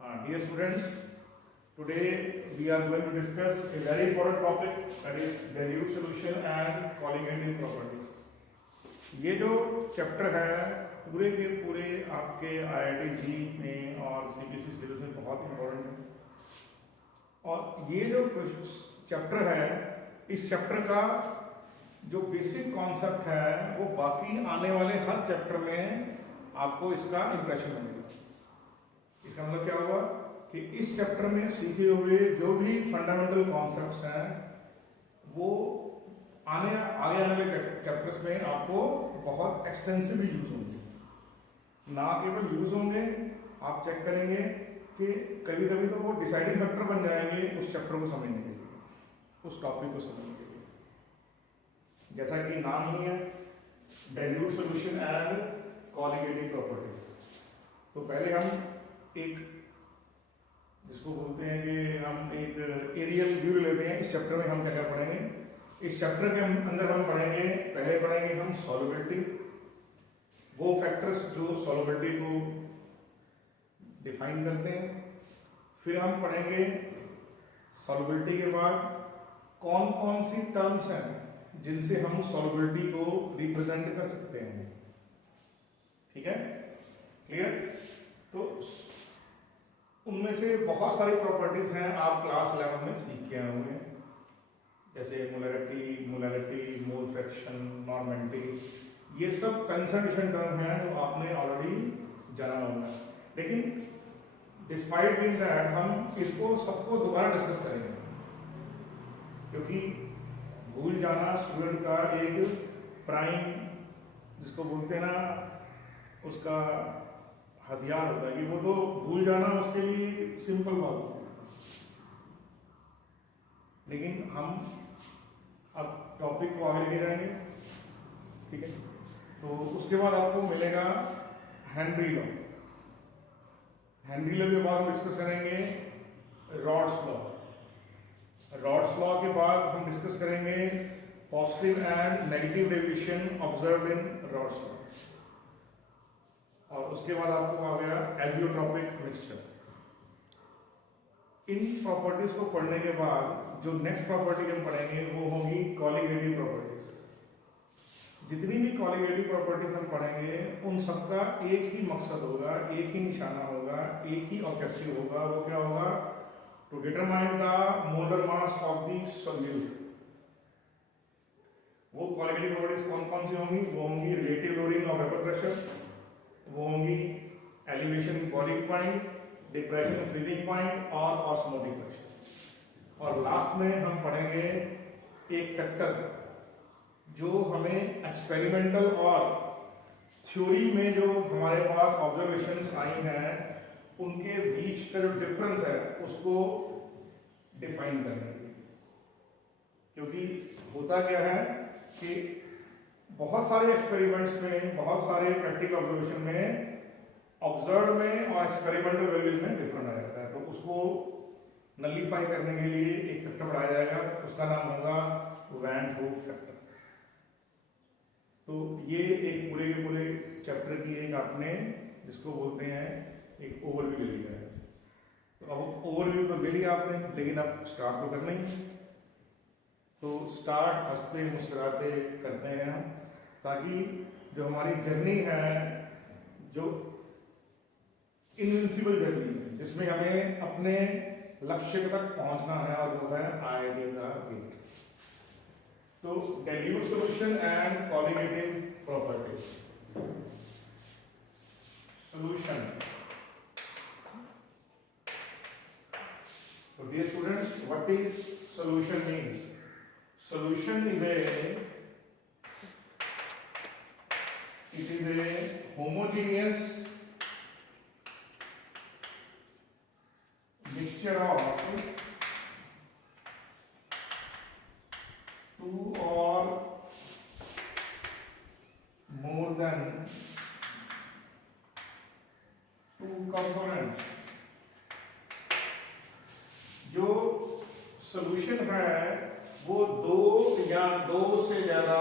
Dear students, today we are going to discuss a very important topic, that is dilute solution and colligating properties. ये जो chapter है पूरे के पूरे आपके IIT जी में और CBSE सिलेबस में बहुत इंपॉर्टेंट है। और ये जो चैप्टर है, इस चैप्टर का जो बेसिक कॉन्सेप्ट है वो बाकी आने वाले हर चैप्टर में आपको इसका इंप्रेशन मिलेगा। इसका मतलब क्या हुआ कि इस चैप्टर में सीखे हुए जो भी फंडामेंटल कॉन्सेप्ट्स हैं वो आगे आने वाले चैप्टर्स में आपको बहुत एक्सटेंसिवली यूज होंगे। ना केवल यूज होंगे, आप चेक करेंगे कि कभी कभी तो वो डिसाइडिंग फैक्टर बन जाएंगे उस चैप्टर को समझने के लिए, उस टॉपिक को समझने के लिए। जैसा कि नाम ही है, डाइल्यूट सॉल्यूशन एंड कॉलिगेटिंग प्रॉपर्टीज। तो पहले हम एक जिसको बोलते हैं कि हम एक एरियल व्यू लेते हैं। इस चैप्टर में हम क्या क्या पढ़ेंगे, इस चैप्टर के अंदर हम पढ़ेंगे, पहले पढ़ेंगे हम सॉल्युबिलिटी, वो फैक्टर्स जो सॉल्युबिलिटी को डिफाइन करते हैं। फिर हम पढ़ेंगे सॉल्युबिलिटी के बाद कौन कौन सी टर्म्स हैं जिनसे हम सॉल्युबिलिटी को रिप्रेजेंट कर सकते हैं। ठीक है, क्लियर? तो उनमें से बहुत सारी प्रॉपर्टीज हैं, आप क्लास 11 में सीख के आए होंगे, जैसे मोलैरिटी, मोल फ्रैक्शन, नॉर्मेलिटी। ये सब कंसंट्रेशन टर्म हैं जो आपने ऑलरेडी जाना होगा। लेकिन डिस्पाइट बीइंग दैट हम इसको सबको दोबारा डिस्कस करेंगे, क्योंकि भूल जाना स्टूडेंट का एक प्राइम, जिसको बोलते हैं ना, उसका हथियार होता है कि वो तो भूल जाना उसके लिए सिंपल बात होती है। लेकिन हम अब टॉपिक को आगे लेके जाएंगे, ठीक है? तो उसके बाद आपको मिलेगा हेनरी लॉ। हेनरी लॉ के बाद हम डिस्कस करेंगे रॉड्स लॉ। रॉड्स लॉ के बाद हम डिस्कस करेंगे positive and negative deviation observed in rods law. और उसके बाद आपको आ गया एजियोट्रॉपिक मिक्सचर। इन प्रॉपर्टीज को पढ़ने के बाद जो नेक्स्ट प्रॉपर्टी हम पढ़ेंगे वो होगी कॉलिगेटिव प्रॉपर्टीज। जितनी भी कॉलिगेटिव प्रॉपर्टीज हम पढ़ेंगे उन सबका एक ही मकसद होगा, एक ही निशाना होगा, एक ही ऑब्जेक्टिव होगा। वो क्या होगा? To determine the molar mass of the solute. वो कॉलिगेटिव प्रॉपर्टीज कौन कौन सी होंगी? वो होंगी relative lowering of vapour pressure, वो होंगी elevation in boiling point, depression in freezing point और ऑस्मोटिक प्रेशर। और लास्ट में हम पढ़ेंगे एक फैक्टर जो हमें एक्सपेरिमेंटल और थ्योरी में जो हमारे पास ऑब्जर्वेशंस आई हैं उनके बीच का जो डिफरेंस है उसको डिफाइन करने के लिए। क्योंकि होता क्या है कि बहुत सारे एक्सपेरिमेंट्स में, बहुत सारे प्रैक्टिकल ऑब्जर्वेशन में, ऑब्जर्व में और एक्सपेरिमेंटल वैल्यूज में डिफरेंट आ जाता है। तो उसको नलीफाई करने के लिए एक फैक्टर बढ़ाया जाएगा, उसका नाम होगा वैन हूक फैक्टर। तो ये एक पूरे के पूरे चैप्टर की एक आपने जिसको बोलते हैं एक ओवरव्यू ले लिया है। तो अब ओवरव्यू तो ले लिया आपने, लेकिन अब स्टार्ट तो करना ही। तो स्टार्ट हंसते मुस्कुराते करते हैं हम, ताकि जो हमारी जर्नी है, जो इनविंसिबल जर्नी है, जिसमें हमें अपने लक्ष्य तक पहुंचना है, और वो है IIT का गेट। तो dilute solution and colligative properties. Solution. तो dear students, what is solution means? Solution is a homogeneous mixture of two or more than two components। जो सॉल्यूशन है वो दो या दो से ज्यादा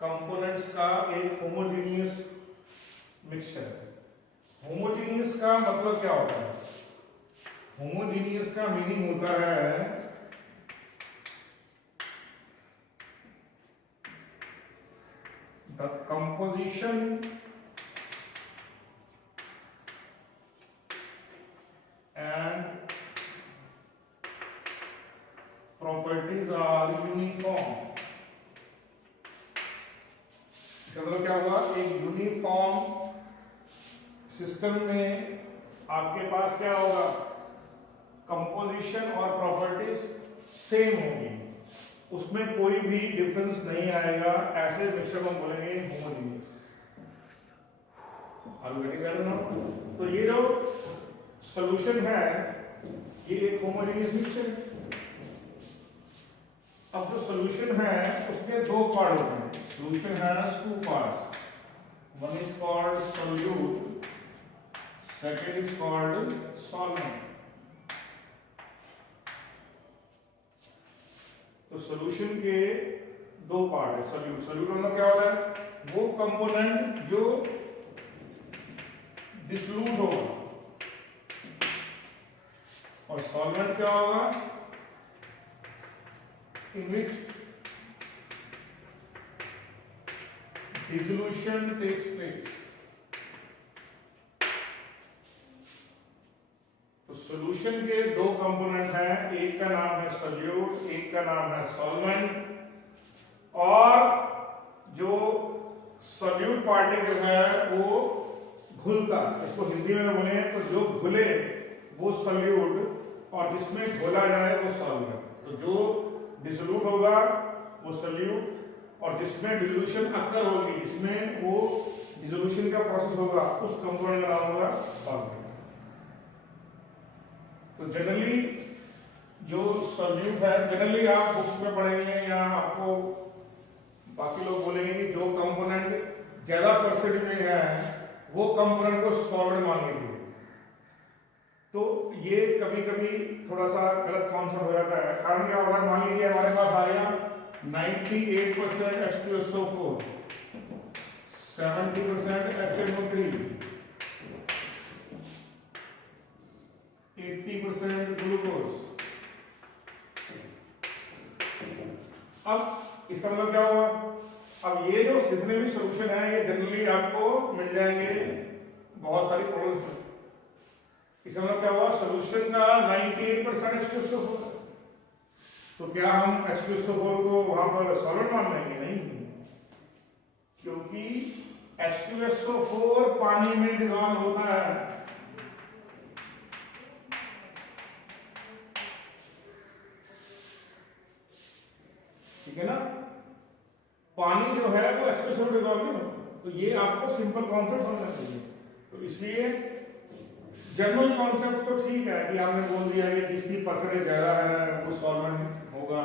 कंपोनेंट्स का एक होमोजेनियस मिक्सचर है। होमोजीनियस का मतलब क्या होता है? होमोजीनियस का मीनिंग होता है the composition and properties are uniform. इसका मतलब क्या हुआ? एक यूनिफॉर्म सिस्टम में आपके पास क्या होगा? कंपोजिशन और प्रॉपर्टीज सेम होंगी, उसमें कोई भी डिफरेंस नहीं आएगा। ऐसे मिक्सचर को हम बोलेंगे homogeneous. Are you getting that now? तो ये जो सॉल्यूशन है ये एक होमोजीनियस मिक्सचर है। अब जो सॉल्यूशन है उसके दो पार्ट होते हैं। Solution has two parts, one is called solute, second is called solvent. तो सॉल्यूशन के दो पार्ट है। सॉल्यूट मतलब क्या होता है? वो कंपोनेंट जो डिसोल्यूट होगा, और सॉल्वेंट क्या होगा? इन विच डिसोल्यूशन टेक्स प्लेस। तो सॉल्यूशन के दो कंपोनेंट हैं, एक का नाम है सॉल्यूट, एक का नाम है सॉल्वेंट। और जो सॉल्यूट पार्टिकल है वो घुलता, इसको हिंदी में बोले तो जो घुले वो सॉल्यूट, और जिसमें घोला जाए वो सॉल्वेंट। तो जो डिसोल्यूट होगा वो सॉल्यूट, और जिसमें डिसोल्यूशन अकर होगी, जिसमें वो डिसोल्यूशन का प्रोसेस होगा, उस कंपोनेंट का नाम होगा सॉल्वेंट। तो जनरली जो सॉल्यूट है, जनरली आप बुक्स में पढ़ेंगे या आपको बाकी लोग बोलेंगे कि जो कंपोनेंट ज्यादा परसेंट में है वो कंपोनेंट को सॉल्वेंट मान लीजिए। तो ये कभी कभी थोड़ा सा गलत कॉन्सेप्ट हो जाता है। कारण क्या होगा? मान लीजिए हमारे पास आ गया 98% H2SO4, 70% HNO3, 80% ग्लूकोज। अब इसका मतलब क्या हुआ? अब ये जो जितने भी सॉल्यूशन है ये जनरली आपको मिल जाएंगे बहुत सारी प्रॉब्लम्स। इसका मतलब क्या हुआ? सॉल्यूशन का 98% H2SO4। तो क्या हम H2SO4 को वहां पर सॉल्वेंट मान लेंगे? नहीं, क्योंकि H2SO4 पानी में डिसॉल्व होता है। ठीक है ना? पानी जो है वो H2SO4 डिसॉल्व नहीं होता। तो ये आपको सिंपल कॉन्सेप्ट समझना चाहिए। तो इसलिए जनरल कॉन्सेप्ट तो ठीक है कि आपने बोल दिया कि जिसकी परसेंटेज ज्यादा है वो सॉल्वेंट होगा,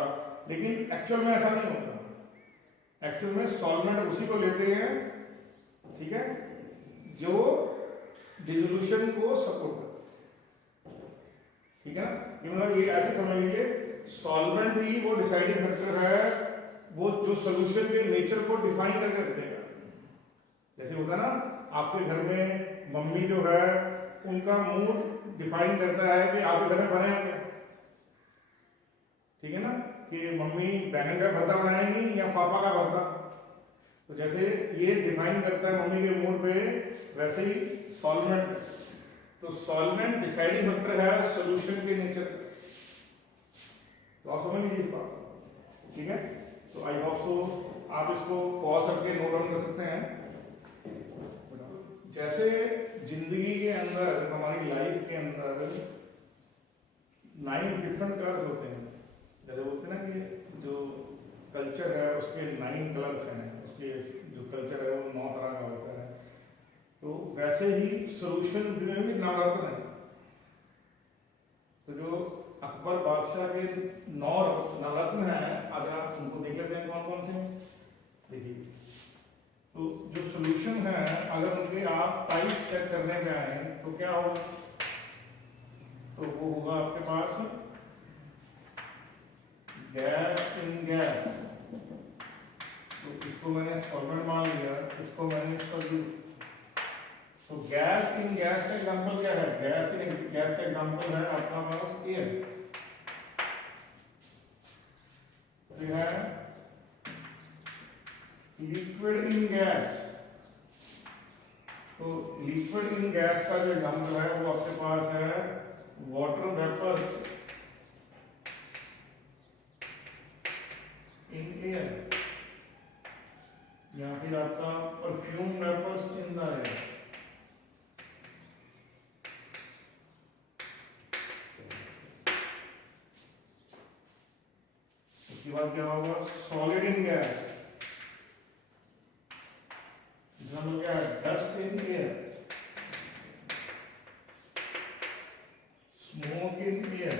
लेकिन एक्चुअल में ऐसा नहीं होता। एक्चुअल में सॉल्वेंट उसी को लेते हैं, ठीक है, जो डिसोल्यूशन को सपोर्ट करता है। ठीक है ना? ये मतलब ये ऐसे समझ लीजिए, सॉल्वेंट ही वो डिसाइडिंग फैक्टर है, वो जो सॉल्यूशन के नेचर को डिफाइन करके रख देगा। जैसे होता है ना, आपके घर में मम्मी जो है उनका मूड डिफाइन करता है कि आपके घर में बने क्या। ठीक है ना? कि मम्मी बैंगन का भरता बनाएंगी या पापा का भरता। तो जैसे ये डिफाइन करता है मम्मी के मूड पे, वैसे ही सॉल्वेंट। तो सॉल्वेंट डिसाइडिंग फैक्टर है सॉल्यूशन के नेचर। तो आप समझ लीजिए इस बात को। ठीक है? तो आई होप सो आप इसको पॉज करके नोट डाउन कर सकते हैं। जैसे जिंदगी के अंदर, हमारी लाइफ के अंदर 9 डिफरेंट कलर्स होते हैं। जैसे बोलते हैं ना कि जो कल्चर है उसके 9 कलर्स हैं, उसके जो कल्चर है वो 9 तरह का होता है। तो वैसे ही सॉल्यूशन में भी नवरत्न है। तो जो अकबर बादशाह के 9 नवरत्न हैं, अगर आप उनको देख लेते हैं कौन कौन से, देखिए। तो जो सॉल्यूशन है, अगर उनके आप टाइप चेक करने में आए तो क्या होगा? तो वो होगा आपके पास गैस इन गैस। तो इसको मैंने सॉल्वेंट मान लिया, इसको मैंने सॉल्यूट। तो गैस इन गैस का एग्जांपल क्या है? गैस इन गैस का एग्जांपल है आपका पास एयर। तो है लिक्विड इन गैस। तो लिक्विड इन गैस का जो एग्जांपल है वो आपके पास है वाटर वेपर्स इन एयर, या फिर आपका perfume vapours in the air. उसके बाद क्या होगा? सॉलिड इन गैस, एग्जाम्पल क्या है? Dust in air, smoke in air.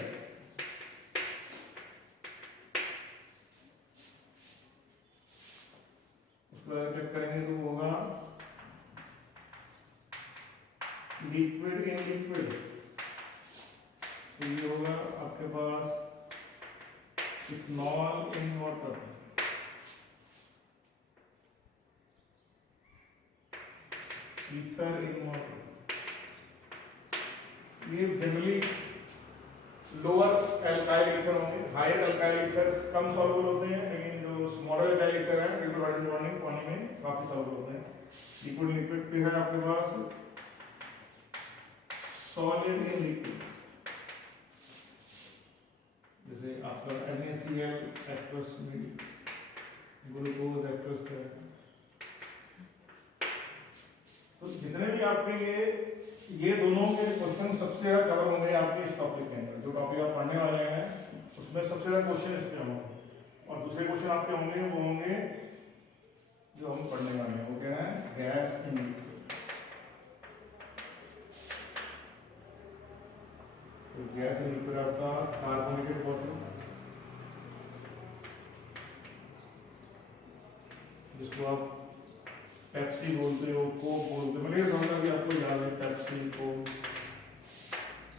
उसको चेक करेंगे तो होगा लिक्विड इन लिक्विड। तो ये होगा आपके पास ethanol in water, ether in water. ये जनरली लोअर एल्काइल ईथर होंगे, हायर एल्काइल ईथर्स कम सॉल्युबल होते हैं, लेकिन जो स्मॉलर एल्काइल ईथर है लिक्विड हाइड्रोजन पानी में काफी सॉल्युबल होते हैं। लिक्विड लिक्विड फिर है आपके पास सॉलिड इन लिक्विड, जैसे आपका NaCl एक्वस में ग्लूकोज एक्वस का। तो जितने भी आपके ये दोनों के क्वेश्चन सबसे ज्यादा कवर होंगे आपके इस टॉपिक के अंदर। जो टॉपिक आप पढ़ने वाले हैं उसमें सबसे ज्यादा क्वेश्चन इस पे होंगे, और दूसरे क्वेश्चन आपके होंगे वो होंगे जो हम पढ़ने वाले हैं, वो क्या है? Gas in liquid. तो गैस इन लिक्विड आपका कार्बोनेटेड वाटर, जिसको आप पेप्सी बोलते हो, कोक बोलते हो, मतलब दोनों भी आपको याद है, पेप्सी, कोक,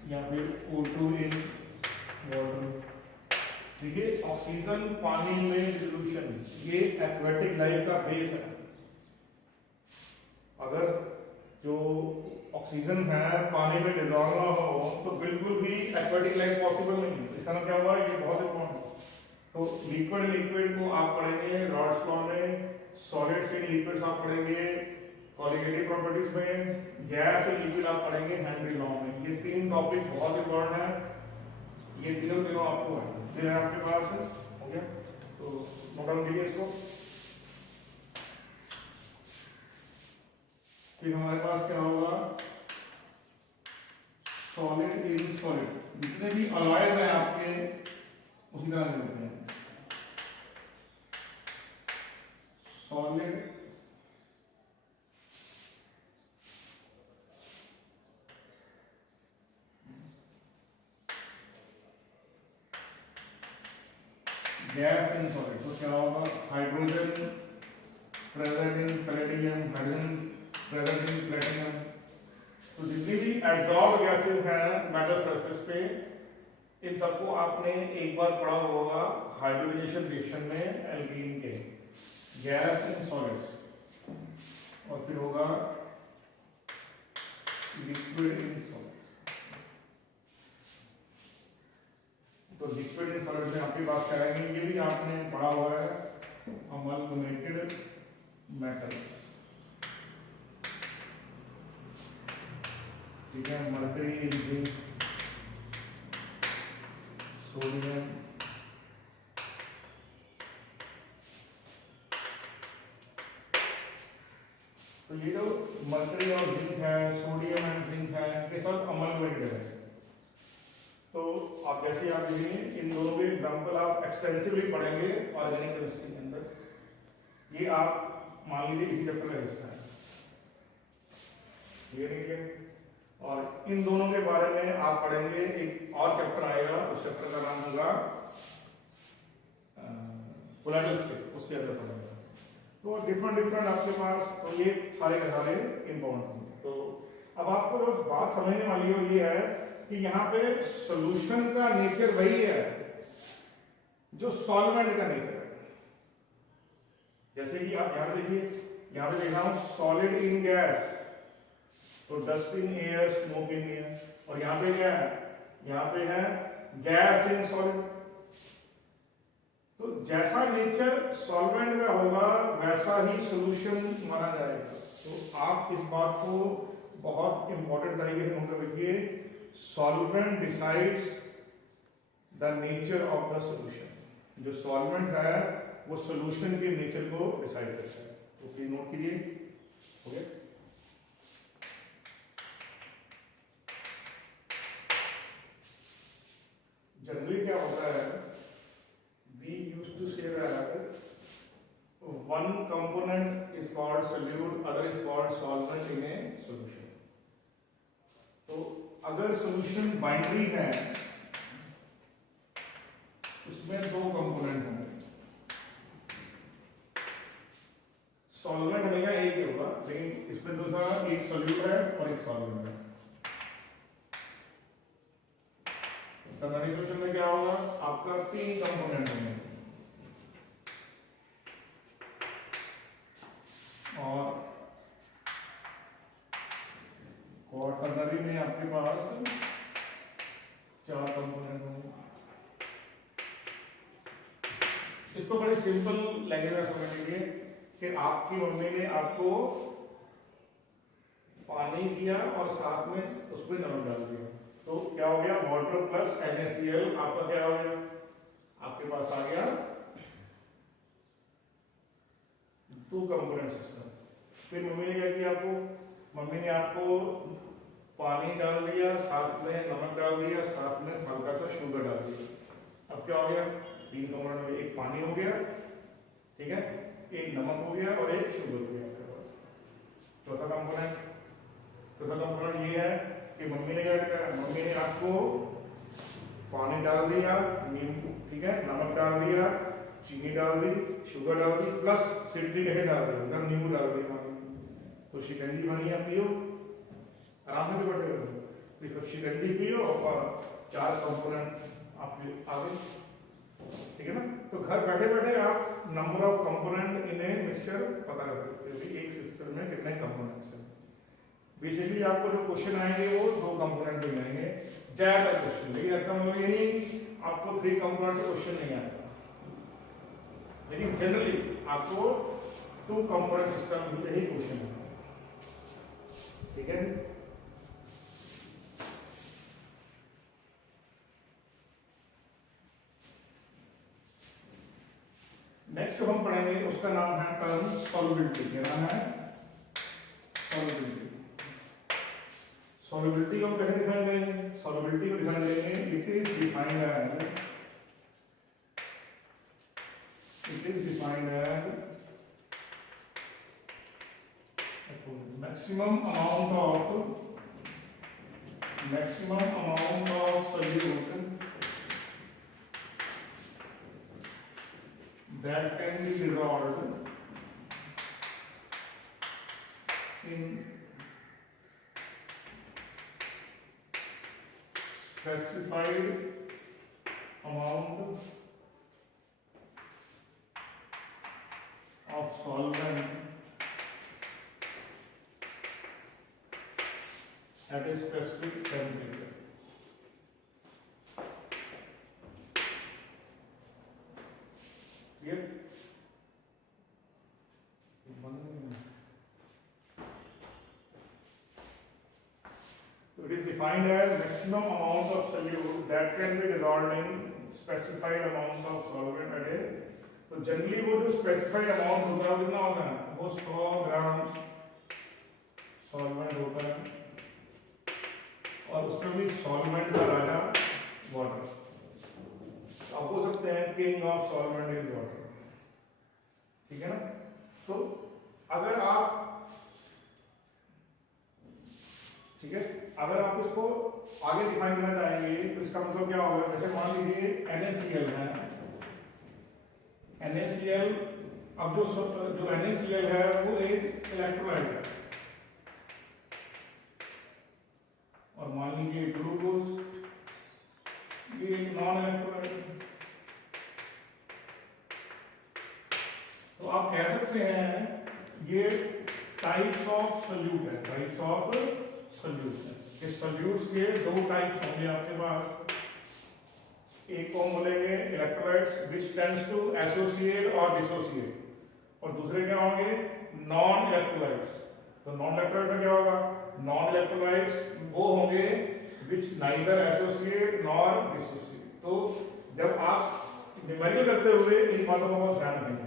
या फिर O2 इन वाटर। देखिए ऑक्सीजन पानी में डिसोल्यूशन, ये एक्वेटिक लाइफ का बेस है। अगर जो ऑक्सीजन है पानी में डिसॉल्व ना हो तो बिल्कुल भी एक्वेटिक लाइफ पॉसिबल नहीं है। इसका मतलब क्या हुआ? ये बहुत इंपॉर्टेंट। तो लिक्विड लिक्विड को आप पढ़ेंगे रॉड्स लॉ में, सॉलिड्स इन लिक्विड्स आप पढ़ेंगे कॉलिगेटिव प्रॉपर्टीज में, गैस इन लिक्विड आप पढ़ेंगे हेनरी लॉ में। ये तीन टॉपिक बहुत इंपॉर्टेंट है, ये तीनों आपको है। फिर आपके पास हो गया, तो नोट डाउन कीजिए इसको। फिर हमारे पास क्या होगा? सॉलिड इन सॉलिड, जितने भी अलॉयज हैं आपके उसी तरह के होते हैं। Solid gas in solid. तो क्या होगा? Hydrogen present in palladium, hydrogen present in platinum. तो जितनी भी एडसॉर्ब गैसेस हैं मेटल सरफेस पे, इन सबको आपने एक बार पढ़ा होगा हाइब्रिडाइजेशन रिएक्शन में एल्कीन के, गैस इन सॉलिड्स। और फिर होगा लिक्विड इन सॉलिड्स। तो लिक्विड इन सॉलिड में आपकी बात करेंगे, ये भी आपने पढ़ा हुआ है, अमलगमेटेड मेटल। ठीक है, मर्करी, जिंक, सोडियम, तो ये जो मर्करी और जिंक है, सोडियम एंड जिंक है, ये सब अमलगमेटेड है। तो आप जैसे आप इन दोनों के एग्जांपल आप एक्सटेंसिवली पढ़ेंगे ऑर्गेनिक केमिस्ट्री के अंदर। ये आप मान लीजिए इसी चैप्टर का हिस्सा है, ठीक है। और इन दोनों के बारे में आप पढ़ेंगे, एक और चैप्टर आएगा, उस चैप्टर का नाम होगा कोलाइडल स्टेट, उसके अंदर पढ़ेंगे। तो डिफरेंट आपके पास, तो ये सारे के सारे इंपॉर्टेंट होंगे। तो अब आपको जो बात समझने वाली हो ये है कि यहाँ पे सॉल्यूशन का नेचर वही है जो सॉल्वेंट का नेचर है। जैसे कि आप यहाँ पे देखिए, यहाँ पे देख रहा हूं सॉलिड इन गैस, तो dust in air, smoke in air. और यहाँ पे क्या है, यहाँ पे है गैस इन सॉलिड। तो जैसा नेचर सॉल्वेंट का होगा वैसा ही सॉल्यूशन माना जाएगा। तो आप इस बात को बहुत इंपॉर्टेंट तरीके से नोट कर रखिए, solvent decides the nature of the solution. जो सॉल्वेंट है वो सॉल्यूशन के नेचर को डिसाइड करता है। तो प्लीज नोट कीजिए। ओके, जनरली क्या होता है, we used to say that one component is called solute, other is called solvent in a solution. तो अगर solution बाइनरी है उसमें दो कंपोनेंट होंगे, सॉल्वेंट हमेशा एक ही होगा, लेकिन इसमें दूसरा एक सोल्यूट है और एक सॉल्वेंट है। टर्नरी सॉल्यूशन में क्या होगा, आपका तीन कंपोनेंट होंगे और क्वार्टरनरी में आपके पास चार कंपोनेंट होंगे। इसको बड़े सिंपल लैंग्वेज में समझ लीजिए कि आपकी मम्मी ने आपको पानी दिया और साथ में उसमें नमक डाल दिया, तो क्या हो गया, वाटर प्लस NaCl आपका क्या हो गया, आपके पास आ गया टू कंपोनेंट सिस्टम। फिर मम्मी ने क्या किया, मम्मी ने आपको पानी डाल दिया, साथ में नमक डाल दिया, साथ में हल्का सा शुगर डाल दिया। अब क्या हो गया, तीन कंपोनेंट हो गए, एक पानी हो गया, ठीक है, एक नमक हो गया और एक शुगर हो गया आपके पास। चौथा कंपोनेंट ये है कि मम्मी ने क्या किया, मम्मी ने आपको पानी डाल दिया, नींबू, ठीक है, नमक डाल दिया, चीनी डाल दी, शुगर डाल दी, प्लस सिट्रिक एसिड डाल दिया, मतलब नींबू डाल दिया, तो शिकंजी बनी है, पियो आराम से बैठे रहो। देखो शिकंजी पियो और चार कंपोनेंट आपके आ गए, ठीक है ना। तो घर बैठे बैठे आप number of component in a mixture पता कर सकते हो कि एक सिस्टम में कितने कंपोनेंट्स हैं। बेसिकली आपको जो क्वेश्चन आएंगे वो दो कंपोनेंट में आएंगे, ज्यादा क्वेश्चन, लेकिन इसका मतलब ये नहीं आपको 3 कंपोनेंट क्वेश्चन नहीं आएगा, लेकिन जनरली आपको 2 कंपोनेंट सिस्टम यही क्वेश्चन है, ठीक है। नेक्स्ट जो हम पढ़ेंगे उसका नाम है टर्म सॉल्युबिलिटी। क्या नाम है, सॉल्युबिलिटी। सॉल्युबिलिटी को हम कैसे डिफाइन करेंगे, सॉल्युबिलिटी को डिफाइन करेंगे, it is defined as maximum amount of solute that can be dissolved in specified amount of solvent at a specific temperature. Clear? So it is defined as maximum amount of solute that can be dissolved in specified amount of solvent a day. तो generally वो जो specified amount होता है वो कितना होता है, वो 100 ग्राम सॉल्वेंट होता है और उसमें भी सॉल्वेंट का राजा वाटर। आप बोल सकते हैं king of solvent is water, ठीक है ना। तो अगर आप, ठीक है, अगर आप इसको आगे डिफाइन करना चाहेंगे तो इसका मतलब क्या होगा, जैसे मान लीजिए NaCl है, NaCl, अब जो NaCl है वो एक इलेक्ट्रोलाइट है, और मान लीजिए ग्लूकोज ये एक नॉन इलेक्ट्रोलाइट है। तो आप कह सकते हैं ये टाइप्स ऑफ सोल्यूट है, टाइप्स ऑफ सॉल्यूट्स हैं। इस सॉल्यूट्स के दो टाइप्स होंगे आपके पास, एक को बोलेंगे electrolytes which tends to associate और डिसोसिएट, और दूसरे क्या होंगे नॉन इलेक्ट्रोलाइट्स। तो नॉन इलेक्ट्रोलाइट में क्या होगा, नॉन इलेक्ट्रोलाइट्स वो होंगे which neither associate nor dissociate. तो जब आप न्यूमेरिकल करते हुए इन बातों का बहुत ध्यान रखेंगे।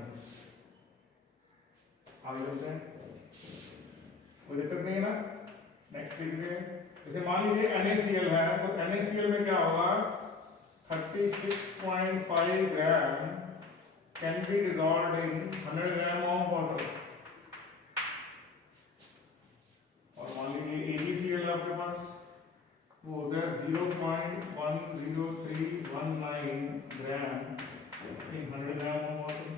आगे चलते हैं, कोई दिक्कत नहीं है ना। नेक्स्ट देखते हैं, जैसे मान लीजिए NaCl है, तो NaCl में क्या होगा 36.5 gram can be dissolved in 100 gram of water. और मान लीजिए AgCl आपके पास वो होता है 0.10319 ग्राम इन 100 ग्राम ऑफ वाटर।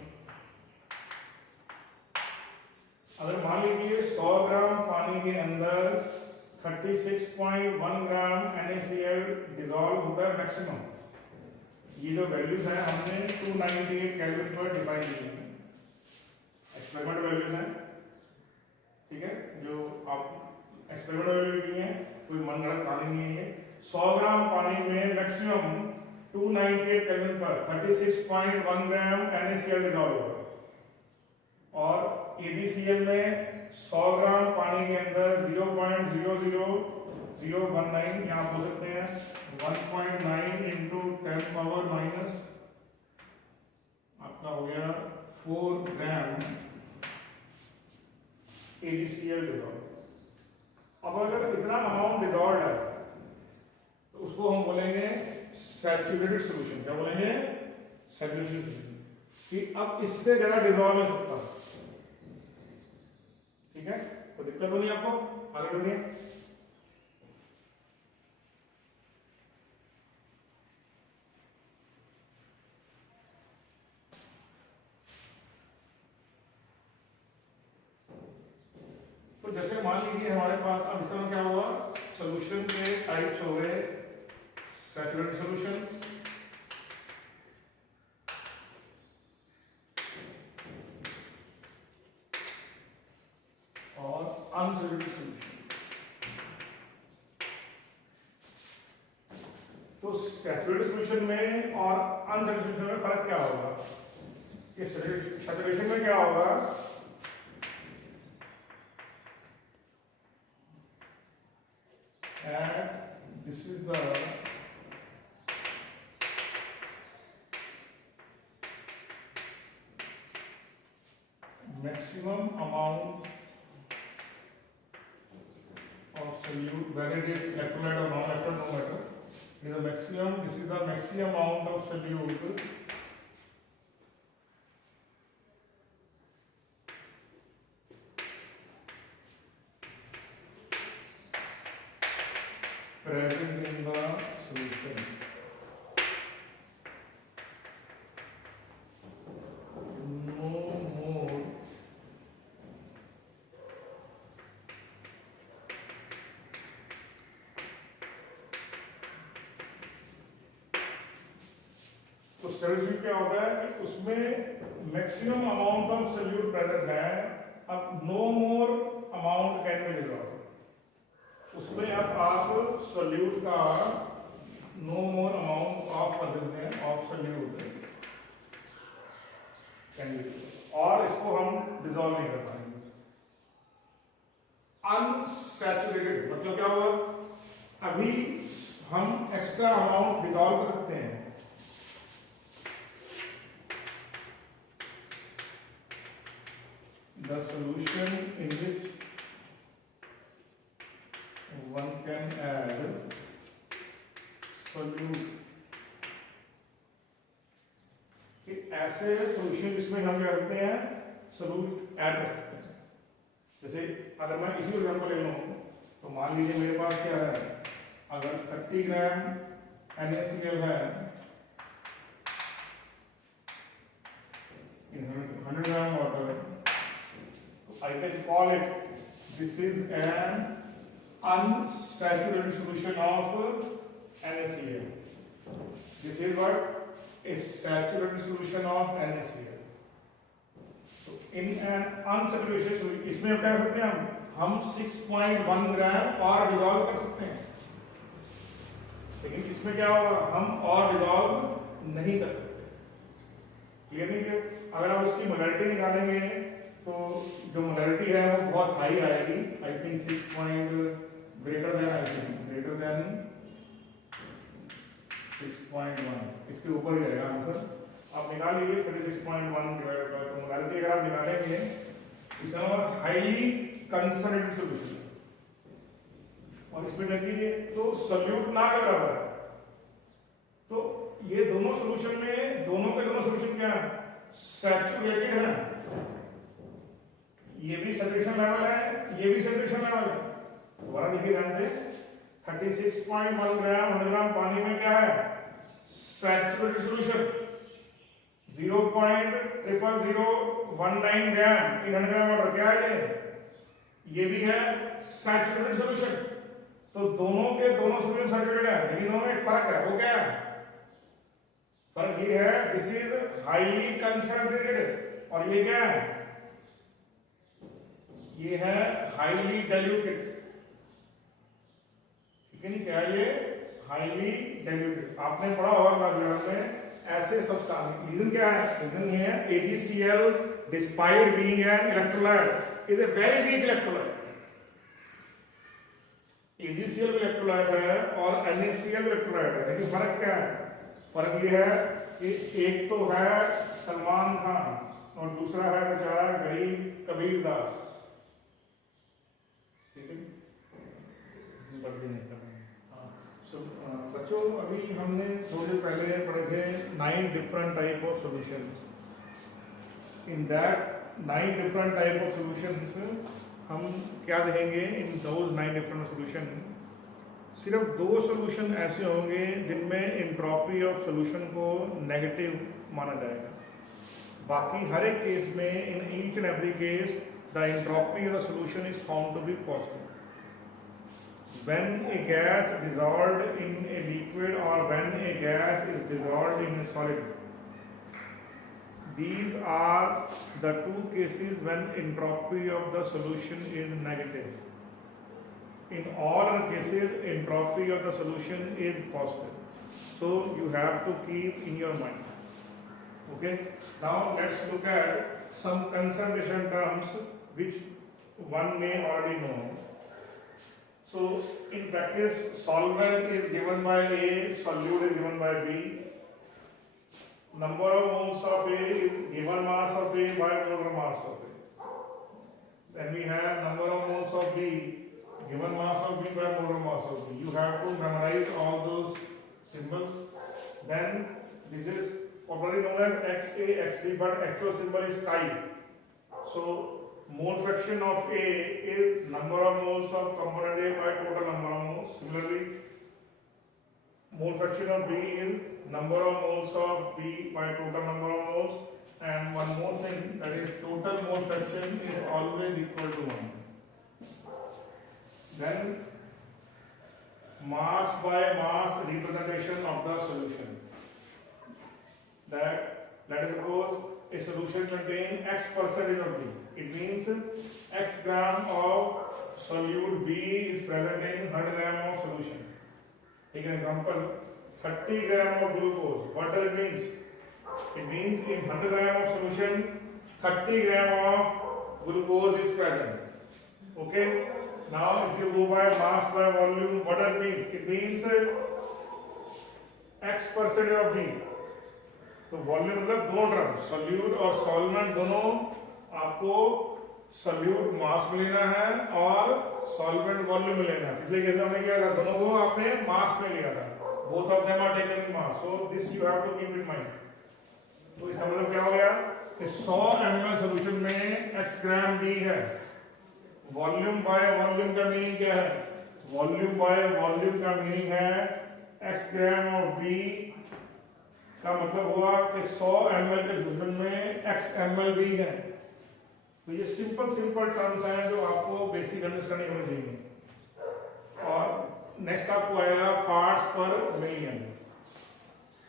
अगर मान लीजिए 100 ग्राम पानी के अंदर 36.1 ग्राम NaCl डिसॉल्व होता है मैक्सिमम। ये जो वैल्यूज हैं हमने 298 केल्विन पर डिफाइन किए हैं, एक्सपेरिमेंट वैल्यूज हैं, ठीक है, जो आप एक्सपेरिमेंट वैल्यू किए हैं, कोई मन गढ़ंत कहानी नहीं है। 100 ग्राम पानी में मैक्सिमम 298 केल्विन पर 36.1 ग्राम NaCl डिसॉल्व होगा, और AgCl में 100 ग्राम पानी के अंदर 0.00019, यहाँ बोल सकते हैं 1.9 इंटू 10 पावर माइनस आपका हो गया 4 ग्राम AgCl डिसॉल्व। अब अगर इतना अमाउंट डिसॉल्व है तो उसको हम बोलेंगे सैचुरेटेड सोल्यूशन। क्या बोलेंगे, सैचुरेशन सोल्यूशन, कि अब इससे ज्यादा डिसॉल्व हो सकता है, ठीक है, कोई दिक्कत तो नहीं आपको। आगे बढ़िए, तो जैसे मान लीजिए हमारे पास अब इसका क्या हुआ, सॉल्यूशन के टाइप्स हो गए सैचुरेटेड सॉल्यूशंस, और अनसैचुरेटेड सॉल्यूशन। तो सैचुरेटेड सॉल्यूशन में और अनसैचुरेटेड सॉल्यूशन में फर्क क्या होगा, कि सैचुरेशन में क्या होगा, and this is the maximum amount of solute, whether it is electrolyte or non-electrolyte, no matter, it is the maximum, this is the maximum amount of solute present in the solution. No more तो solution क्या होता है कि उसमें maximum amount of solute present है, अब no more amount can be dissolve, उसमें अब आप सोल्यूट का नो मोर अमाउंट ऑफ कर देते हैं ऑफ सोल्यूट कैन बी, और इसको हम डिसॉल्व नहीं कर पाएंगे। अनसैचुरेटेड मतलब क्या होगा, अभी हम एक्स्ट्रा अमाउंट डिसॉल्व कर सकते हैं, the solution in which one can add solute, कि ऐसे सॉल्यूशन जिसमें हम क्या करते हैं सोल्यूट ऐड कर सकते हैं। जैसे अगर मैं इसी एग्जांपल ले लूं तो मान लीजिए मेरे पास क्या है, अगर 30 ग्राम NaCl है in 100 gram water, I can call it, this is an unsaturated solution of NaCl. This is what? A saturated solution of NaCl. So in an unsaturated solution, इसमें क्या करते हैं हम 6.1 ग्राम और डिजॉल्व कर सकते हैं, लेकिन इसमें क्या होगा, हम और डिजॉल्व नहीं कर सकते। क्लियर नहीं है? अगर आप उसकी मोलैरिटी निकालेंगे तो जो मोलैरिटी है वो बहुत हाई आएगी, I think 6 point greater than 6.1, इसके ऊपर ही रहेगा आंसर। आप निकाल लीजिए 36.1 डिवाइडेड बाय, तो मोलैरिटी अगर आप निकालेंगे इसमें हाईली कंसर्नेटेड सॉल्यूशन, और इसमें रखिए तो सॉल्यूट ना के बराबर है। तो ये दोनों सॉल्यूशन में, दोनों के दोनों सॉल्यूशन क्या है, सैचुरेटेड है। ये भी सैचुरेशन लेवल है, ये भी सैचुरेशन लेवल है। दोबारा देखिए ध्यान से, 36.1 ग्राम 100 ग्राम पानी में क्या है, सैचुरेटेड सॉल्यूशन। 0.00019 ग्राम 300 ग्राम वाटर क्या है, ये भी है सैचुरेटेड सॉल्यूशन। तो दोनों के दोनों सॉल्यूशन सैचुरेटेड है, लेकिन दोनों में एक फर्क है, वो क्या है, फर्क ये है, दिस इज हाईली कंसंट्रेटेड और ये क्या है, ये है हाईली डाइल्यूटेड। ठीक है नहीं, क्या ये हाईली डाइल्यूटेड। आपने पढ़ा होगा क्लास 11 में ऐसे सब्सटेंस। रीजन क्या है, रीजन ये है AgCl despite being an electrolyte is a very weak electrolyte. AgCl electrolyte है और NaCl इलेक्ट्रोलाइट है, लेकिन फर्क क्या है, फर्क ये है कि एक तो है सलमान खान और दूसरा है बेचारा गरीब कबीर दास। ठीक है, बच्चों अभी हमने थोड़ी देर पहले पढ़े थे 9 different type of solutions. In that 9 different type of solutions हम क्या देखेंगे, इन दोज 9 डिफरेंट सॉल्यूशन सिर्फ 2 सॉल्यूशन ऐसे होंगे जिनमें एंट्रोपी ऑफ सॉल्यूशन को नेगेटिव माना जाएगा। बाकी हर एक केस में, in each and every case the entropy of the solution is found to be positive. When a gas dissolved in a liquid or when a gas is dissolved in a solid, these are the 2 cases when entropy of the solution is negative. In all other cases, entropy of the solution is positive. So you have to keep in your mind. Okay. Now let's look at some concentration terms which one may already know. So in practice, solvent is given by A, solute is given by B. Number of moles of A is given mass of A by molar mass of A. Then we have number of moles of B, given mass of B by molar mass of B. You have to memorize all those symbols. Then this is popularly known as XA, XB, but actual symbol is chi. So mole fraction of A is number of moles of component A by total number of moles. Similarly, mole fraction of B is number of moles of B by total number of moles. And one more thing, that is total mole fraction is always equal to 1. Then mass by mass representation of the solution. That let us suppose a solution contains X percentage of B. It means X gram of solute B is present in 100 gram of solution. Take an example, 30 gram of glucose. What does it mean? It means in 100 gram of solution, 30 gram of glucose is present. Okay. Now if you go by mass by volume, what does it mean? It means X percentage of B. तो volume मतलब 2 term, solute और solvent दोनों आपको solute mass में लेना है और solvent volume में लेना है। पिछले केस में हमने क्या था, दोनों को आपने मास में लिया था, both of them are taken in mass, so this you have to keep in mind. तो इसका मतलब क्या हो गया कि 100 ml सॉल्यूशन में x ग्राम B है। वॉल्यूम बाय वॉल्यूम का मीनिंग क्या है, वॉल्यूम बाय वॉल्यूम का मीनिंग है x ग्राम ऑफ B का मतलब हुआ कि 100 ml के सॉल्यूशन में x ml भी है। तो ये सिंपल टर्म्स हैं जो आपको बेसिक अंडरस्टैंडिंग होनी चाहिए। और नेक्स्ट आपको आएगा पार्ट्स पर मिलियन।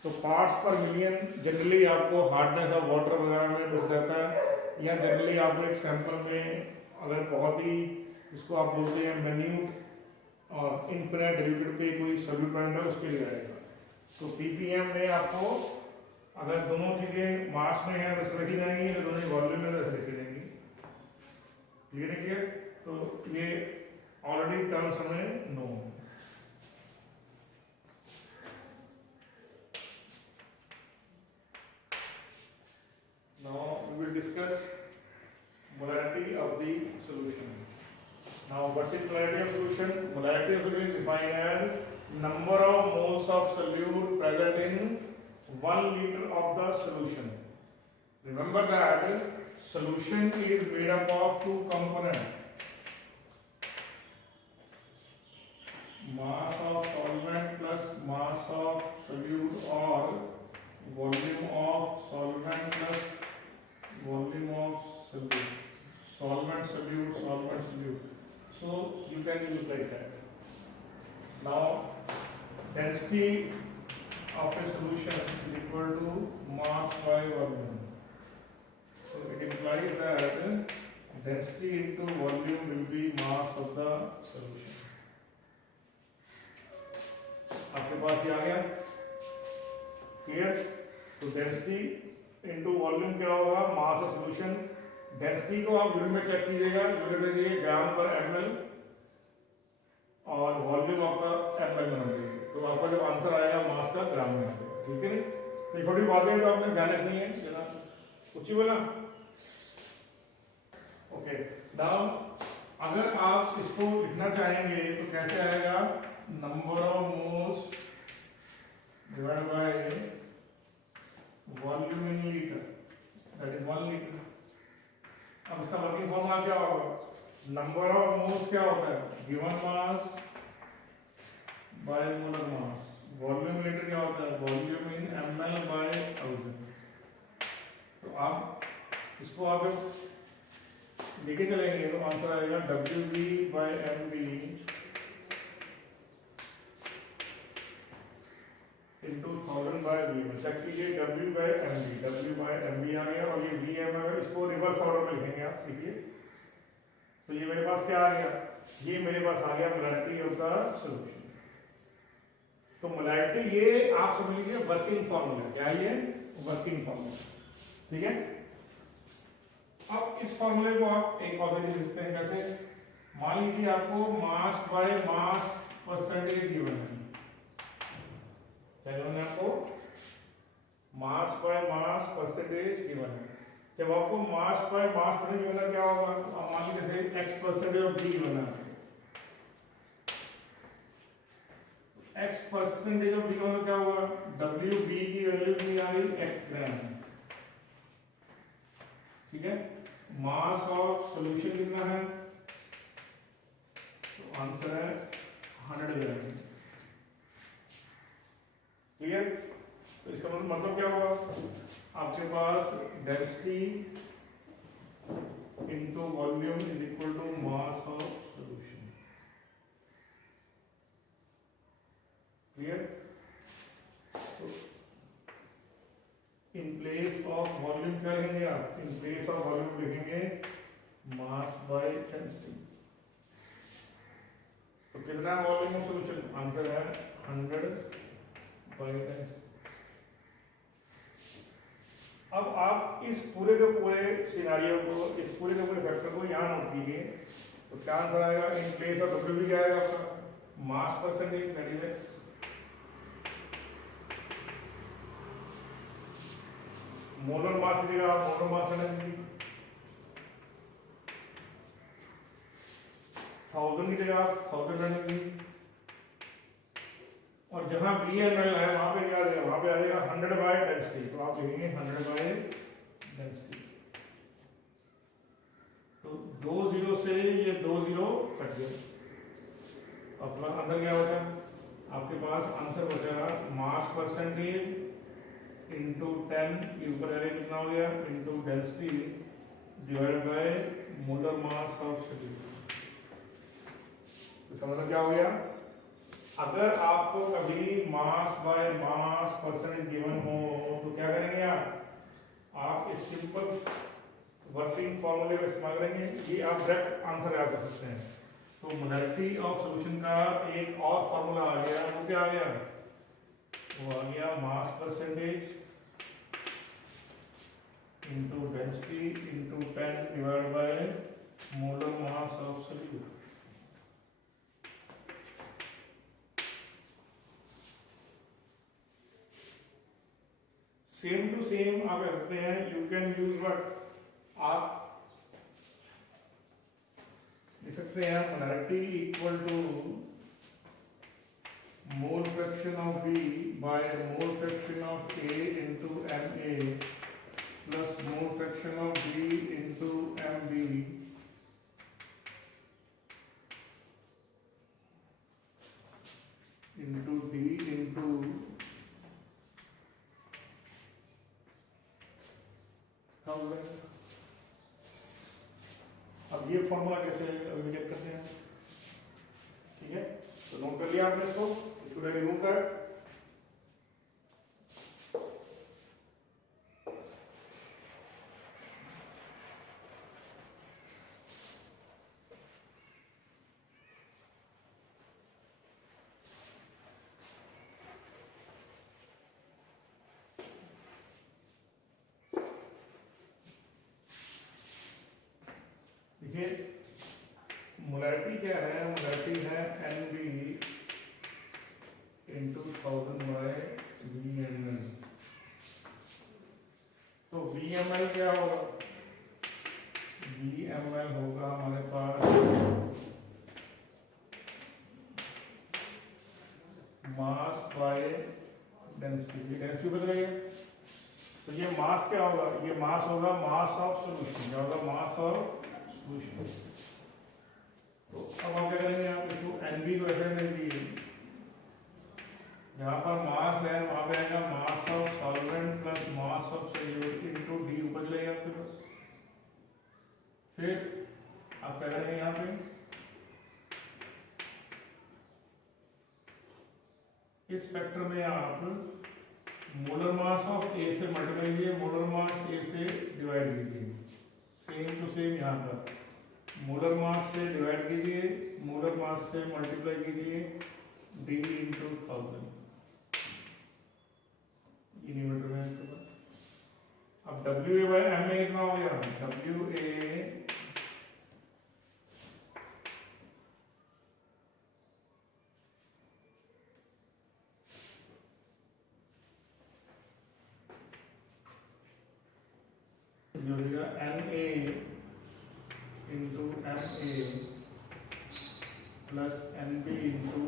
तो पार्ट्स पर मिलियन जनरली आपको हार्डनेस ऑफ वाटर वगैरह में कुछ रहता है, या जनरली आपको एक सैंपल में अगर बहुत ही इसको आप बोलते हैं मैन्यूट और इनफिनिट डिल्यूटेड पे कोई सॉल्यूट पॉइंट है उसके लिए आएगा। तो पीपीएम में आपको अगर दोनों चीजें मास में है तो रखी जाएंगी, तो दोनों वॉल्यूम में रखी जाएंगी। क्लियर है? क्लियर? तो ये ऑलरेडी टर्म्स हमें no. Now we will discuss molarity of the solution. Now what is molarity of solution? Molarity of solution is defined as number of moles of solute present in 1 liter of the solution. Remember that solution is made up of two components: mass of solvent plus mass of solute, or volume of solvent plus volume of solute. Solvent solute, solvent solute. So you can use like that. Now density of a solution is equal to mass by volume. So it implies that density into volume will be mass of the solution. आपके पास ये आ गया? Clear? तो density into volume क्या होगा? मास of solution. Density को आप unit में check कीजिएगा, यूनिट में देखिए ग्राम पर एमएल, और वॉल्यूम आपका एमएल में होगी। तो आपका जब आंसर आएगा मास का ग्राम में आएगा। ठीक है? तो छोटी बातें तो आपने ध्यान रखनी है जरा। कुछ ही बोला? ओके। नाउ अगर आप इसको लिखना चाहेंगे तो कैसे आएगा? Number of moles divide by volume in litre, that is 1 litre. अब इसका वर्किंग फॉर्मूला क्या होगा? नंबर ऑफ मोल्स क्या होता है? Given mass by molar mass. Volume litre क्या होता है? Volume in ml by 1000। तो आप इसको आप लेके चलेंगे तो आंसर आएगा WB by MB into 1000 by V। Check कीजिए W बाय MB आ गया, और ये VM है, इसको रिवर्स ऑर्डर में लिखेंगे आप। देखिए तो ये मेरे पास क्या आ गया? ये मेरे पास आ गया मोलारिटी ऑफ द सॉल्यूशन। तो मोलारिटी ये आप समझ लीजिए वर्किंग फॉर्मूला। क्या ये? Working formula. ठीक है? अब इस फॉर्मूले को आप एक और तरीके से लिखते हैं। कैसे? मान लीजिए आपको mass by mass percentage given है। चलो आपको mass by mass percentage given है। जब आपको mass by mass percentage given है क्या होगा? मान लीजिए जैसे x percentage of b given है, x percentage of b given क्या होगा? WB की वैल्यू कितनी आ गई? x ग्राम। ठीक है? मास ऑफ सॉल्यूशन कितना है? तो आंसर है 100 ग्राम। क्लियर? तो इसका मतलब क्या होगा? आपके पास density into volume is equal to mass of solution. Clear? तो इन प्लेस ऑफ वॉल्यूम क्या लिखेंगे आप? इन प्लेस ऑफ वॉल्यूम लिखेंगे मास बाय डेंसिटी। तो कितना वॉल्यूम ऑफ सॉल्यूशन? आंसर है 100 बाय डेंसिटी। अब आप इस पूरे के पूरे सिनारियो को, इस पूरे के पूरे फैक्टर को यहाँ नोट कीजिए। तो क्या आंसर आएगा? इन प्लेस ऑफ डब्ल्यू क्या आएगा आपका? Mass percentage, that is x। Molar mass की जगह आप मोलर मास लेंगे, 1000 की जगह आप 1000 लेंगे, और जहां BML है वहां पे क्या आ जाएगा? वहां पे आ जाएगा 100 बाय डेंसिटी। तो आप लिखेंगे 100 बाय डेंसिटी। तो 2 0 से ये 2 0 कट गए। अपना अंदर क्या बचा? आपके पास आंसर बचा मास परसेंटेज इंटू 10, ये ऊपर आ कितना हो गया? Into density divided by molar mass of solute. तो समझना क्या हो गया? अगर आपको कभी mass by mass percentage given हो तो क्या करेंगे आप इस सिंपल वर्किंग फॉर्मूले का इस्तेमाल करेंगे। ये आप डायरेक्ट आंसर याद कर सकते हैं। तो मोलैरिटी ऑफ सॉल्यूशन का एक और फॉर्मूला आ गया, वो क्या आ गया, वो आ गया mass percentage into density into 10 divide by molar mass of solute. Same to same आप रखते हैं, यू कैन यूज व्हाट, आप लिख सकते हैं molarity equal to mole fraction of B by mole fraction of A into M A plus mole fraction of B into M B into D into thousand. अब ये formula कैसे check करते हैं, ठीक है, तो नोट कर लिया आपने इसको, शुड आई रिमूव दैट। देखिए मोलैरिटी क्या है, मोलैरिटी है N B into 1000 by V M L. तो वी एम एल क्या होगा, वी एम एल होगा हमारे पास मास बाय डेंसिटी, डेंसिटी बदल गई है, तो ये मास क्या होगा, ये मास होगा मास ऑफ सॉल्यूशन, क्या होगा, मास ऑफ सॉल्यूशन। तो अब हम क्या करेंगे, आप इसको एनबी को ऐसे लिख दिए, यहाँ पर मास है वहां पे आएगा mass of solvent plus mass of solute into D ऊपर चलेगा आपके पास। फिर आप क्या करेंगे, यहाँ पे इस फैक्टर में आप मोलर मास ऑफ ए से मल्टीप्लाई कीजिए, मोलर मास ए से डिवाइड कीजिए, सेम टू सेम यहाँ पर मोलर मास से डिवाइड कीजिए, मोलर मास से मल्टीप्लाई कीजिए, डी इंटू 1000 यूनिट में आपके पास। अब W A by M A कितना हो गया, डब्ल्यू ए जो होगा N A into M A plus N B into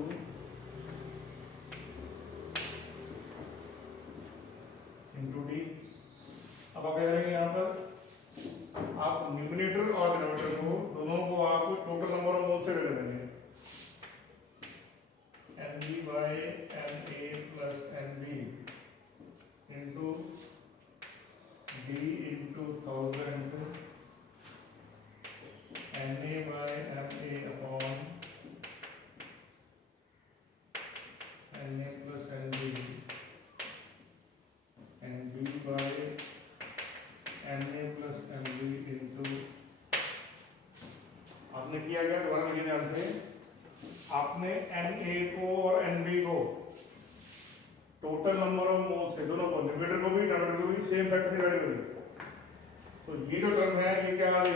D. अब आप क्या करेंगे, यहाँ पर आप न्यूमरेटर और डिनोमिनेटर को दोनों को आप टोटल नंबर ऑफ मोल से ले लेंगे, N B by N A plus N B into D into 1000 N A by M A upon N A plus N B N B by N A plus N B into, आपने किया क्या, दोबारा लिखिए ध्यान से, आपने N A को और एन बी को टोटल नंबर ऑफ मोल से, दोनों को, न्यूमरेटर को भी डिनोमिनेटर को भी सेम फैक्टर से डिवाइड कर दिया। तो ये जो टर्म है ये क्या आ रही,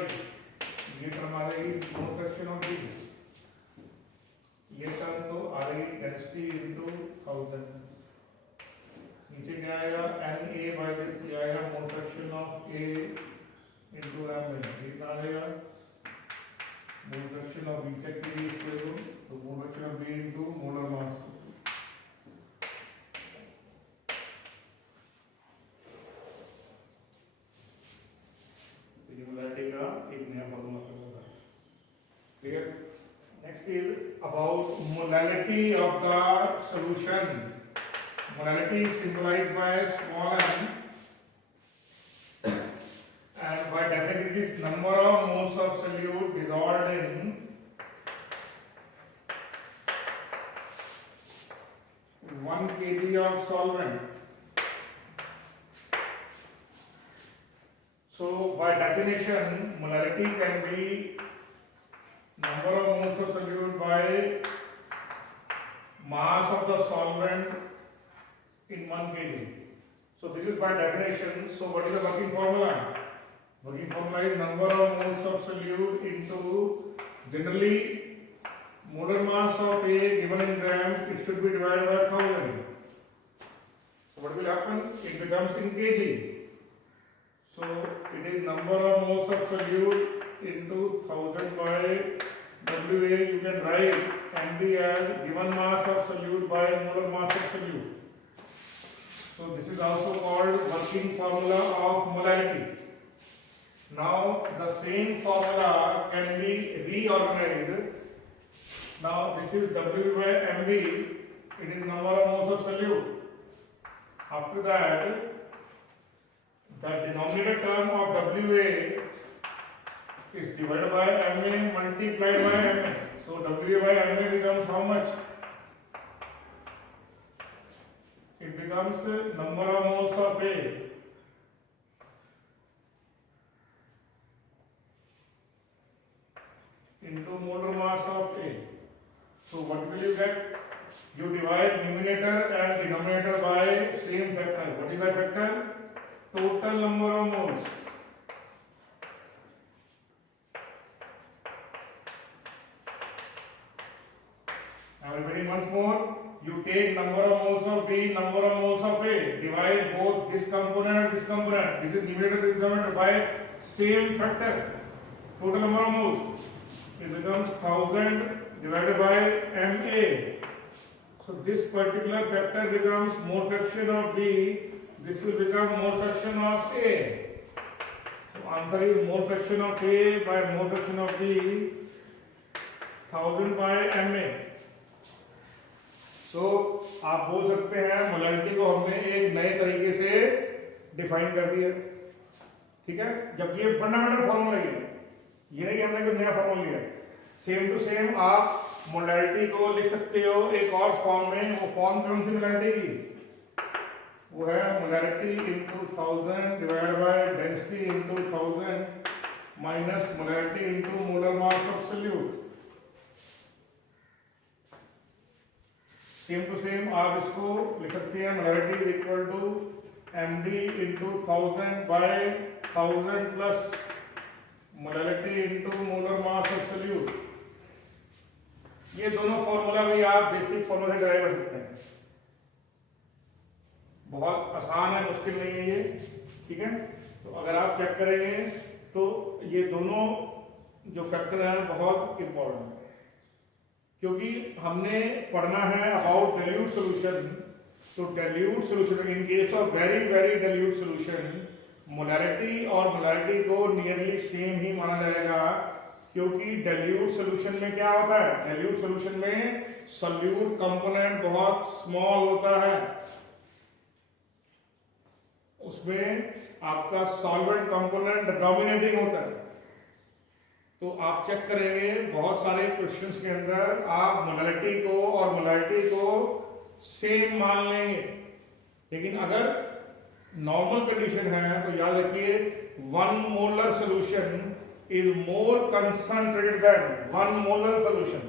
ये टर्म आ रही मोल फ्रैक्शन ऑफ बी, ये टर्म तो आ रही डेंसिटी इंटू 1000, नीचे क्या आएगा एन ए बाय दिस, ये आएगा mole fraction of A into M A, ये क्या आएगा mole fraction of B, check कीजिए इसको, तो mole fraction of B into molar mass. एक नया फॉर्मूला होगा, clear. Next is about molarity of the solution. Molarity is symbolized by small m and by definition it is number of moles of solute dissolved in 1 kg of solvent. So by definition molarity can be number of moles of solute by mass of the solvent in 1 kg. So this is by definition. So what is the working formula? Working formula is number of moles of solute into, generally molar mass of A given in grams, it should be divided by 1000. So what will happen? It becomes in kg. So it is number of moles of solute into 1000 by WA. You can write MB as given mass of solute by molar mass of solute. So this is also called working formula of molarity. Now the same formula can be reorganized. Now this is W by MB, it is number of moles of solute. After that, the denominator term of WA is divided by MA multiplied by MA. So WA by MA becomes how much? It becomes number of moles of A into molar mass of A. So what will you get? You divide numerator and denominator by same factor. What is that factor? Total number of moles. I am repeating once more. You take number of moles of B, number of moles of A, divide both this component and this component. This is numerator, this is denominator by same factor. Total number of moles. It becomes 1000 divided by MA. So this particular factor becomes mole fraction of B. This will become mole fraction of A. So answer is mole fraction of A by mole fraction of B, 1000 by MA. So आप बोल सकते हैं molarity को हमने एक नए तरीके से डिफाइन कर दिया, ठीक है, जबकि ये फंडामेंटल फॉर्मूला ही है, ये नहीं हमने कोई नया फॉर्मूला लिया। सेम टू सेम आप मोलैरिटी को लिख सकते हो एक और फॉर्म में। वो फॉर्म कौन सी मोलैरिटी की? वो है molarity into 1000 divide by density into 1000 minus molarity into molar mass of solute. Same to same आप इसको लिख सकते हैं molarity is equal to md into 1000 by 1000 plus molarity into molar mass of solute. ये दोनों फॉर्मूला भी आप basic formula से ड्राइव कर सकते हैं। बहुत आसान है, मुश्किल नहीं है ये, ठीक है। तो अगर आप चेक करेंगे तो ये दोनों जो फैक्टर हैं बहुत इंपॉर्टेंट है, क्योंकि हमने पढ़ना है अबाउट डाइल्यूट सॉल्यूशन। तो dilute solution in case of very very dilute solution molarity और मोलैरिटी को नियरली सेम ही माना जाएगा, क्योंकि डाइल्यूट सॉल्यूशन में क्या होता है? डाइल्यूट सॉल्यूशन में सोल्यूट कंपोनेंट बहुत स्मॉल होता है, उसमें आपका सॉल्वेंट कंपोनेंट डोमिनेटिंग होता है। तो आप चेक करेंगे बहुत सारे क्वेश्चंस के अंदर आप मोलैरिटी को और मोलैरिटी को सेम मान लेंगे, लेकिन अगर नॉर्मल कंडीशन है तो याद रखिए 1 molar solution is more concentrated than 1 molar solution.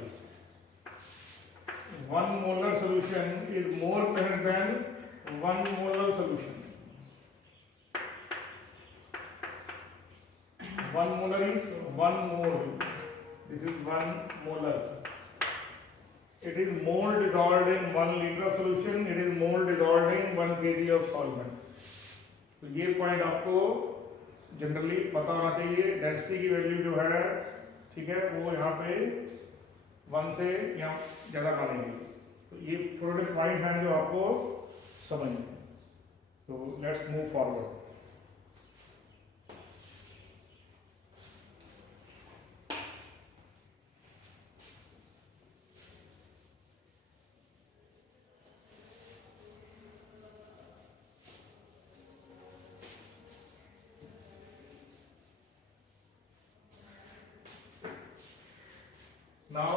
1 molar solution is more concentrated than 1 molar solution. 1 molar is 1 mole. This is 1 molar. It is mole dissolved in 1 liter of solution. It is mole dissolved in 1 kg of solvent. तो ये point आपको generally पता होना चाहिए। Density की value जो है, ठीक है, वो यहाँ पे 1 से यहाँ ज़्यादा मानेंगे। तो ये थोड़े पॉइंट हैं जो आपको समझना है। तो let's move forward. Now,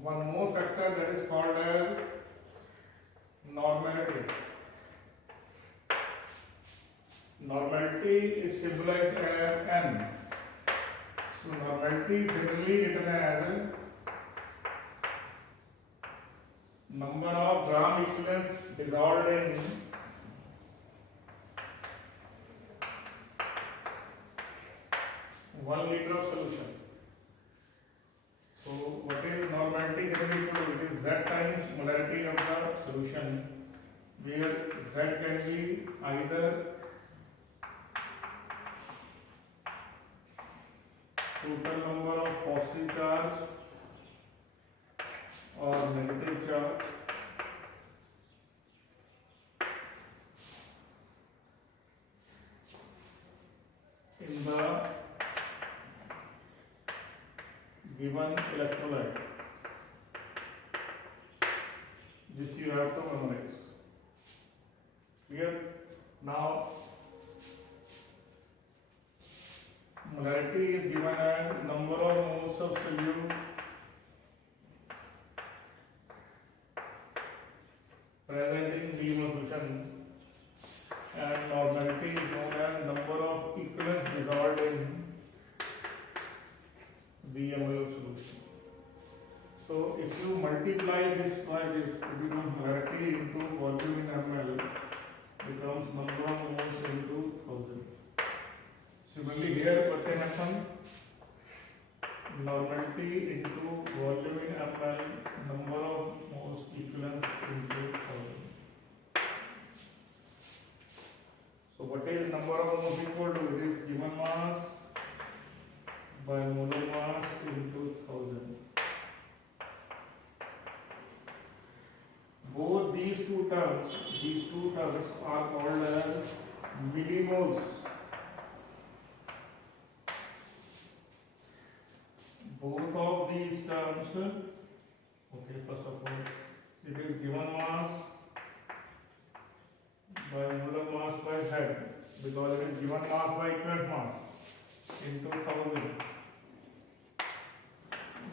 one more factor that is called as normality. Normality is symbolized as n. So normality generally written as number of gram equivalents dissolved in 1 liter of solution. So what is normality generally equal to? It is Z times molarity of the solution, where Z can be either total number of positive charge or negative charge in the given electrolyte. This you have to memorize. Clear? Now molarity is given as number of moles of solute present in V solution, and normality is known as number of equivalents dissolved in VML solution. So if you multiply this by this, it becomes molarity into volume in ml becomes number of moles into 1000. Similarly here what can happen? Normality into volume in ml, number of moles equivalents into 1000. So what is number of moles equal to? It is given mass by molar mass into 1000. Both these two terms are called as millimoles. Both of these terms, okay, first of all, it is given mass by molar mass by Z, because it is given mass by equivalent mass into 1000.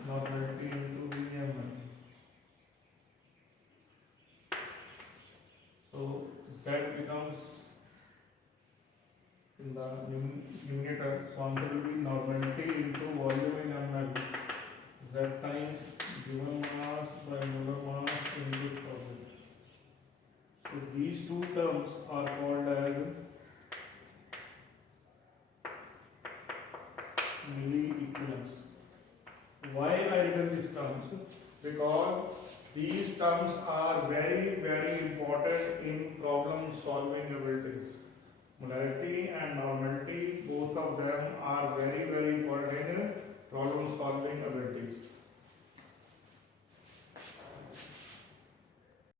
Normality into VML. So Z becomes in the numerator, so answer will be normality into volume in ml, Z times given mass by molar mass into 1000. So these two terms are called as milli-equivalents. Why I written these terms? Because these terms are very, very important in problem solving abilities. Molarity and normality, both of them are very, very important in problem solving abilities.